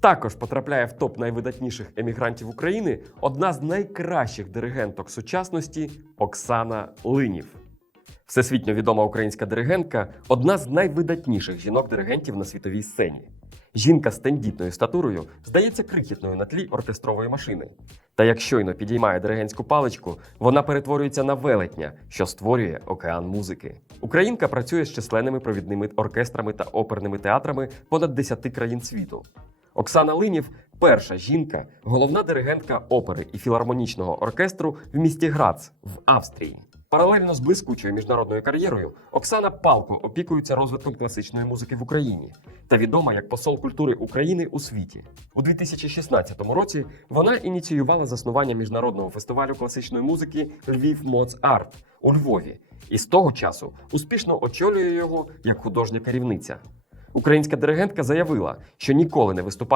Також потрапляє в топ найвидатніших емігрантів України одна з найкращих диригенток сучасності Оксана Линів. Всесвітньо відома українська диригентка одна з найвидатніших жінок-диригентів на світовій сцені. Жінка з тендітною статурою здається крихітною на тлі оркестрової машини. Та як щойно підіймає диригентську паличку, вона перетворюється на велетня, що створює океан музики. Українка працює з численними провідними оркестрами та оперними театрами понад 10 країн світу. Оксана Линів перша жінка, головна диригентка опери і філармонічного оркестру в місті Грац в Австрії. Паралельно з блискучою міжнародною кар'єрою Оксана палко опікується розвитком класичної музики в Україні та відома як посол культури України у світі. У 2016 році вона ініціювала заснування міжнародного фестивалю класичної музики Львів Моц Арт у Львові, і з того часу успішно очолює його як художня керівниця. Українська диригентка заявила, що ніколи не виступатиме